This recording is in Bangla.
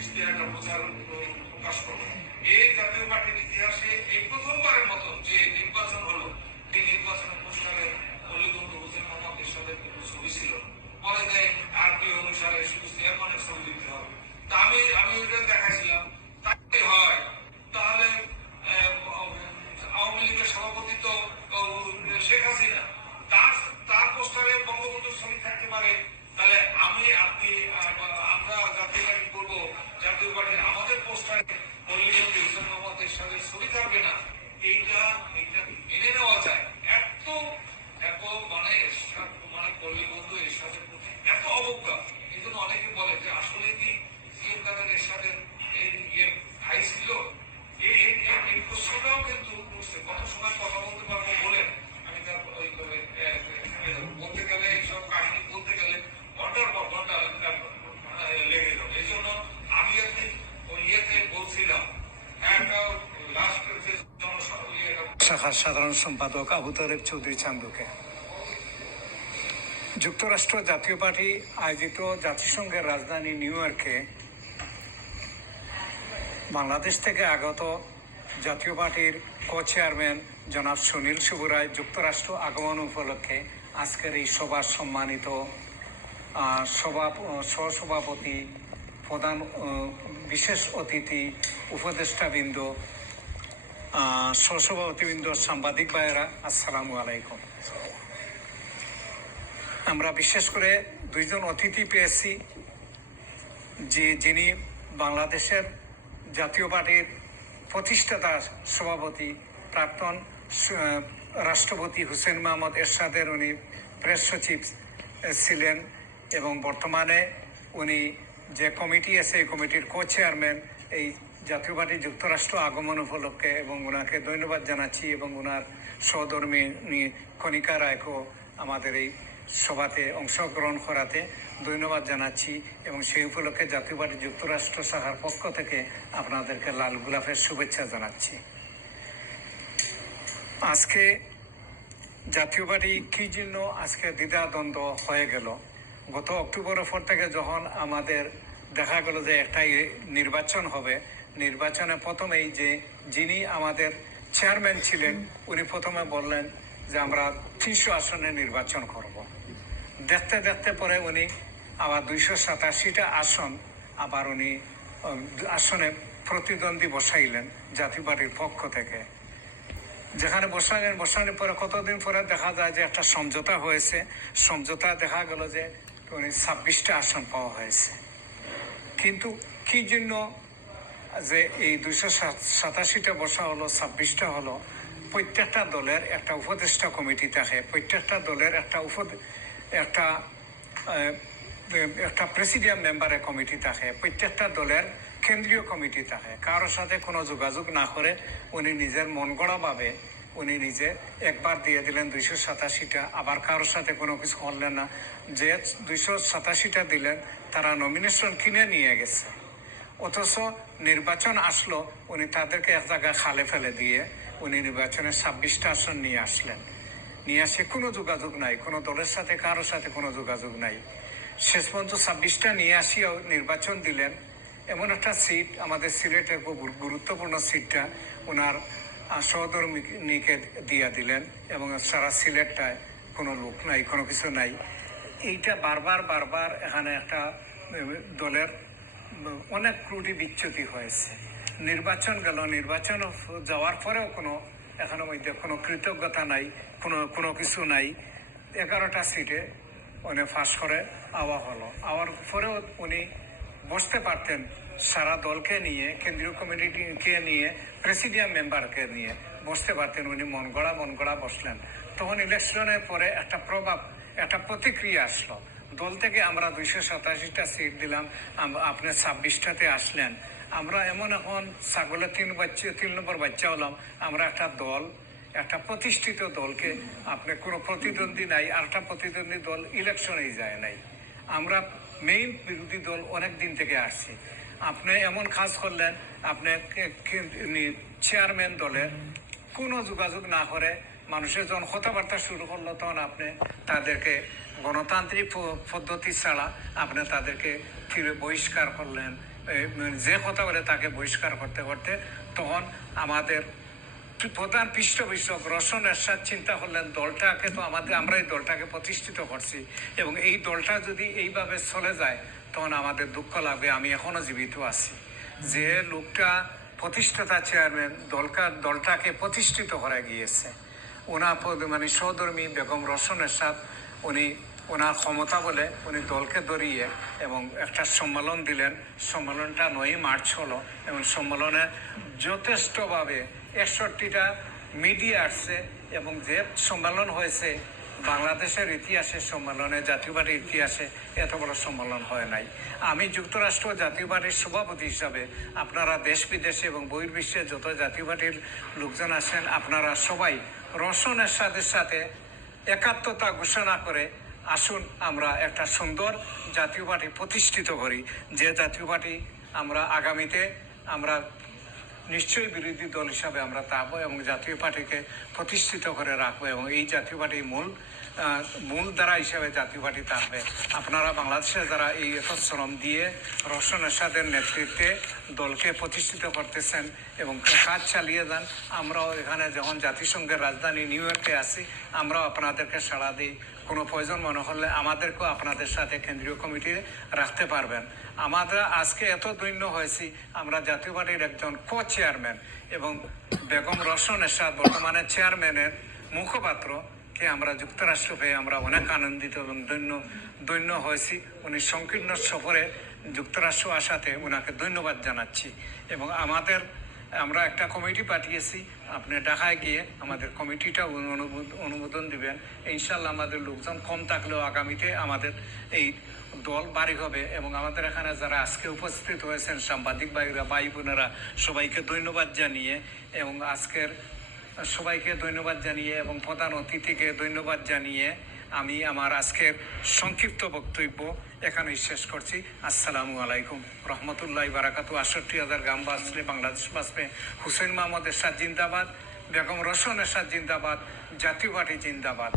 ইশতেহারটা প্রকাশ করবো। এই জাতীয় পার্টির ইতিহাসে এই প্রথমবারের মতো যে নির্বাচন হলো, এই নির্বাচনের পোস্টারে অলিবন্ধু হোসেন মোহাম্মদ এরশাদের কিন্তু ছবি ছিল। পরে দেয় আরপি অনুসারে শুধু চেয়ারম্যানের ছবি দিতে হবে। তা আমি ওটা দেখাইছিলাম, তাই হয় তাহলে আওয়ামী লীগের সভাপতি তো শেখ হাসিনা, তার পোস্টারে বঙ্গবন্ধুর ছবি থাকতে পারে। তাহলে আপনি আমরা জাতীয় পার্টি করবো, জাতীয় পার্টির আমাদের পোস্টারে অলিবন্ধু হোসেন মোহাম্মদ এরশাদের ছবি থাকবে না। এইটা মেনে নেওয়া যায়? এত এত মানে পল্লীবন্ধু এরশাদের প্রতি এত অবজ্ঞা। এই জন্য অনেকে বলে যে আসলে কি সিএম কাদের এরশাদের ভাই ছিল? এই প্রশ্নটাও কিন্তু করছে। কত সময় কথা বলতে পারবো বলেন, আমি তার বলতে গেলে এইসব কাহিনী বলতে গেলে ঘন্টার পর ঘন্টা লেগে যাবে। এই জন্য আমি একদিন ওই বলছিলাম, একটা লাস্টের যে শাখার সাধারণ সম্পাদক আবু তালেব চৌধুরী চান্দুকে যুক্তরাষ্ট্র জাতীয় পার্টি আয়োজিত জাতিসংঘের রাজধানী নিউ ইয়র্কে বাংলাদেশ থেকে আগত জাতীয় পার্টির কো চেয়ারম্যান জনাব সুনীল সুবুরায় যুক্তরাষ্ট্র আগমন উপলক্ষে আজকের এই সভার সম্মানিত সহসভাপতি, প্রধান বিশেষ অতিথি, উপদেষ্টাবৃন্দ, সহসভাপতিবৃন্দ, সাংবাদিক ভাইয়েরা, আসসালামু আলাইকুম। আমরা বিশেষ করে দুইজন অতিথি পেয়েছি, যিনি বাংলাদেশের জাতীয় পার্টির প্রতিষ্ঠাতা সভাপতি, প্রাক্তন রাষ্ট্রপতি হুসেইন মোহাম্মদ এরশাদের উনি প্রেস সচিব ছিলেন এবং বর্তমানে উনি যে কমিটি আছে এই কমিটির কো চেয়ারম্যান। এই জাতীয় পার্টি যুক্তরাষ্ট্র আগমন উপলক্ষে এবং ওনাকে ধন্যবাদ জানাচ্ছি এবং ওনার সহধর্মী কণিকা রায়কেও আমাদের এই সভাতে অংশগ্রহণ করাতে ধন্যবাদ জানাচ্ছি এবং সেই উপলক্ষে জাতীয় পার্টি যুক্তরাষ্ট্র শাখার পক্ষ থেকে আপনাদেরকে লাল গোলাপের শুভেচ্ছা জানাচ্ছি। আজকে জাতীয় পার্টি কী জন্য আজকে দ্বিধাদ্বন্দ্ব হয়ে গেল? গত অক্টোবরের পর থেকে যখন আমাদের দেখা গেল যে একটা নির্বাচন হবে, নির্বাচনে প্রথমেই যিনি আমাদের চেয়ারম্যান ছিলেন উনি প্রথমে বললেন যে আমরা 300 আসনে নির্বাচন করব। দেখতে দেখতে পরে উনি আবার 287টা আসন আবার উনি আসনে প্রতিদ্বন্দ্বী বসাইলেন জাতীয় পার্টির পক্ষ থেকে। যেখানে বসানোর পরে কতদিন পরে দেখা যায় যে একটা সমঝোতা হয়েছে। সমঝোতা দেখা গেল যে উনি 26টা আসন পাওয়া হয়েছে। কিন্তু কি জন্য যে এই 287টা বসা হলো, 26টা হলো? প্রত্যেকটা দলের একটা উপদেষ্টা কমিটি থাকে, প্রত্যেকটা দলের একটা প্রেসিডিয়াম মেম্বারের কমিটি থাকে, প্রত্যেকটা দলের কেন্দ্রীয় কমিটি থাকে। কারোর সাথে কোনো যোগাযোগ না করে উনি নিজের মন গড়াভাবে উনি নিজে একবার দিয়ে দিলেন 287টা, আবার কারোর সাথে কোনো কিছু করলেন না। যে 287টা দিলেন তারা নমিনেশন কিনে নিয়ে গেছে, অথচ নির্বাচন আসলো উনি তাদেরকে এক জায়গায় খালে ফেলে দিয়ে উনি নির্বাচনে 26টা আসন নিয়ে আসলেন। নিয়ে আসে কোনো যোগাযোগ নাই, কোনো দলের সাথে কারোর সাথে কোনো যোগাযোগ নাই। শেষ পর্যন্ত 26টা নিয়ে আসিয়াও নির্বাচন দিলেন। এমন একটা সিট, আমাদের সিলেটের খুব গুরুত্বপূর্ণ সিটটা ওনার সহধর্মীকে দিয়ে দিলেন এবং সারা সিলেটটায় কোনো লোক নাই, কোনো কিছু নাই। এইটা বারবার এখানে একটা দলের অনেক ত্রুটি বিচ্যুতি হয়েছে। নির্বাচন গেল, নির্বাচন যাওয়ার পরেও এখানের মধ্যে কোনো কৃতজ্ঞতা নাই, কোনো কিছু নাই। 11টা সিটে উনি পাস করে আওয়ার পরেও উনি বসতে পারতেন সারা দলকে নিয়ে, কেন্দ্রীয় কমিটিকে নিয়ে, প্রেসিডিয়াম মেম্বারকে নিয়ে বসতে পারতেন। উনি মন গড়া বসলেন। তখন ইলেকশনের পরে একটা প্রতিক্রিয়া আসলো দল থেকে, আমরা 287টা সিট দিলাম, আপনি 26টাতে আসলেন। আমরা এখন ছাগলের 3 নম্বর বাচ্চা হলাম। আমরা একটা প্রতিষ্ঠিত দলকে, আপনি কোনো প্রতিদ্বন্দ্বী নাই, আরেকটা প্রতিদ্বন্দ্বী দল ইলেকশনেই যায় নাই। আমরা মেইন বিরোধী দল অনেক দিন থেকে আসছি। আপনি এমন কাজ করলেন, আপনি চেয়ারম্যান দলের কোনো যোগাযোগ না করে মানুষের যখন কথাবার্তা শুরু করলো তখন আপনি তাদেরকে গণতান্ত্রিক পদ্ধতি ছাড়া আপনি তাদেরকে ফিরে বহিষ্কার করলেন যে কথা বলে তাকে বহিষ্কার করতে করতে তখন আমাদের প্রধান পৃষ্ঠপোষক রওশন এরশাদ চিন্তা করলেন দলটাকে তো আমরা এই দলটাকে প্রতিষ্ঠিত করছি এবং এই দলটা যদি এইভাবে চলে যায় তখন আমাদের দুঃখ লাগবে। আমি এখনো জীবিত আছি। যে লোকটা প্রতিষ্ঠাতা চেয়ারম্যান দলটাকে প্রতিষ্ঠিত করে গিয়েছে, ওনার মানে সহধর্মী বেগম রওশন এরশাদ, উনি ওনার ক্ষমতা বলে উনি দলকে ধরিয়ে এবং একটা সম্মেলন দিলেন। সম্মেলনটা 9 মার্চ হলো এবং সম্মেলনে যথেষ্টভাবে 61টা মিডিয়া আসছে এবং যে সম্মেলন হয়েছে বাংলাদেশের ইতিহাসে, সম্মেলনে জাতীয় পার্টির ইতিহাসে এত বড় সম্মেলন হয় নাই। আমি যুক্তরাষ্ট্র জাতীয় পার্টির সভাপতি হিসাবে আপনারা দেশ বিদেশে এবং বহির্বিশ্বে যত জাতীয় পার্টির লোকজন আছেন, আপনারা সবাই রওশন এরশাদের সাথে একাত্মতা ঘোষণা করে আসুন আমরা একটা সুন্দর জাতীয় পার্টি প্রতিষ্ঠিত করি। যে জাতীয় পার্টি আমরা আগামীতে আমরা নিশ্চয়ই বিরোধী দল হিসাবে আমরা থাকবো এবং জাতীয় পার্টিকে প্রতিষ্ঠিত করে রাখবো এবং এই জাতীয় পার্টির মূল ধারা হিসাবে জাতীয় পার্টি থাকবে। আপনারা বাংলাদেশে যারা এই এত শ্রম দিয়ে রওশন এরশাদের নেতৃত্বে দলকে প্রতিষ্ঠিত করতেছেন এবং কাজ চালিয়ে যান, আমরাও এখানে যখন জাতিসংঘের রাজধানী নিউ ইয়র্কে আছি আমরাও আপনাদেরকে সাড়া দিই। কোনো প্রয়োজন মনে হলে আমাদেরকেও আপনাদের সাথে কেন্দ্রীয় কমিটি রাখতে পারবেন। আমরা আজকে এত দৈন্য হয়েছি, আমরা জাতীয় পার্টির একজন চেয়ারম্যান এবং বেগম রওশন এরশাদ বর্তমানে চেয়ারম্যানের মুখপাত্রকে আমরা যুক্তরাষ্ট্র পেয়ে আমরা অনেক আনন্দিত এবং দৈন্য হয়েছি। উনি সংকীর্ণ সফরে যুক্তরাষ্ট্র আসাতে ওনাকে ধন্যবাদ জানাচ্ছি এবং আমরা একটা কমিটি পাঠিয়েছি, আপনি ঢাকায় গিয়ে আমাদের কমিটিটা অনুমোদন দিবেন। ইনশাল্লাহ আমাদের লোকজন কম থাকলেও আগামীতে আমাদের এই দল বাড়ি হবে এবং আমাদের এখানে যারা আজকে উপস্থিত হয়েছেন সাংবাদিক ভাই বোনেরা সবাইকে ধন্যবাদ জানিয়ে এবং সবাইকে ধন্যবাদ জানিয়ে এবং প্রধান অতিথিকে ধন্যবাদ জানিয়ে আমি আমার আজকের সংক্ষিপ্ত বক্তব্য এখানেই শেষ করছি। আসসালামু আলাইকুম রহমতুল্লাহ বারাকাতু। 68,000 গ্রাম বাঁচলে বাংলাদেশ বাঁচবে। হুসেন মোহাম্মদ এরশাদ জিন্দাবাদ, বেগম রওশন এরশাদ জিন্দাবাদ, জাতীয় পার্টি জিন্দাবাদ।